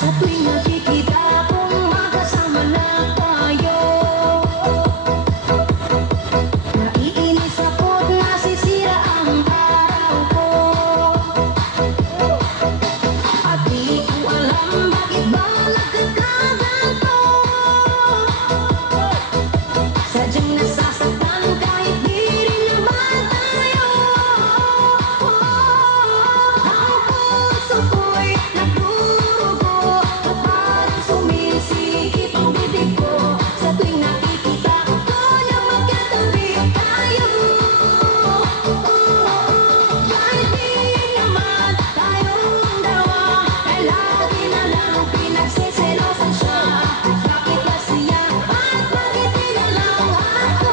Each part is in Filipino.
Sa tuwing nakikita kong magkasama na tayo, naiinis ako't nasisira ang araw ko. At di ko alam bakit ba nagkakaganto. Sadyang nasasaktan kahit di rin naman tayo. Ang puso ko'y nagdurugo at parang sumisikip ang bibig ko sa tuwing nakikita ko na magkatabi tayo. Kahit di naman tayong dalawa ay lagi na lang pinagsiselosan siya. Bakit ba siya at bakit di na lang ako?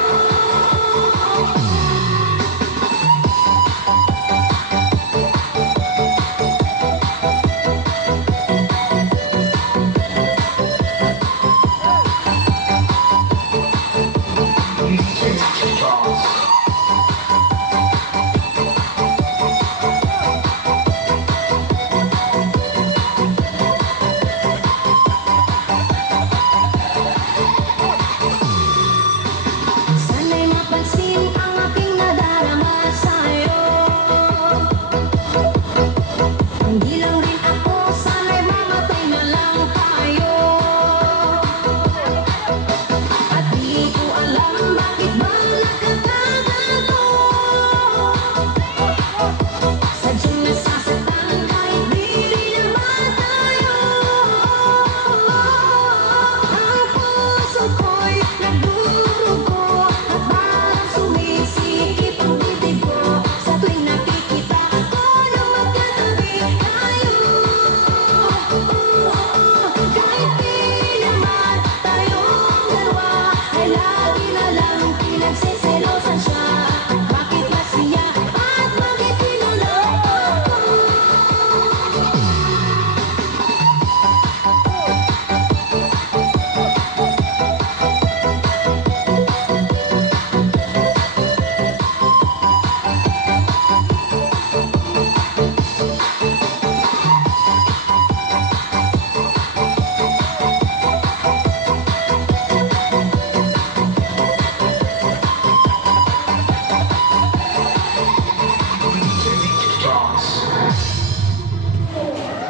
Sana'y mapansin ang aking nadarama sa'yo. Hindi lang rin ako, sana'y mamatay na lang tayo. At di ko alam bakit ba nagkakaganto. Sadyang nasasaktan kahit di rin naman tayo. Ang puso ko'y nagdurugo at parang sumisikip ang bibig ko sa tuwing nakikita ko na magkatabi tayo. Kahit di naman tayong dalawa ay lagi na lang pinagsiselosan siya. Bakit ba siya at bakit di na lang ako?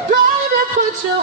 Baby, put your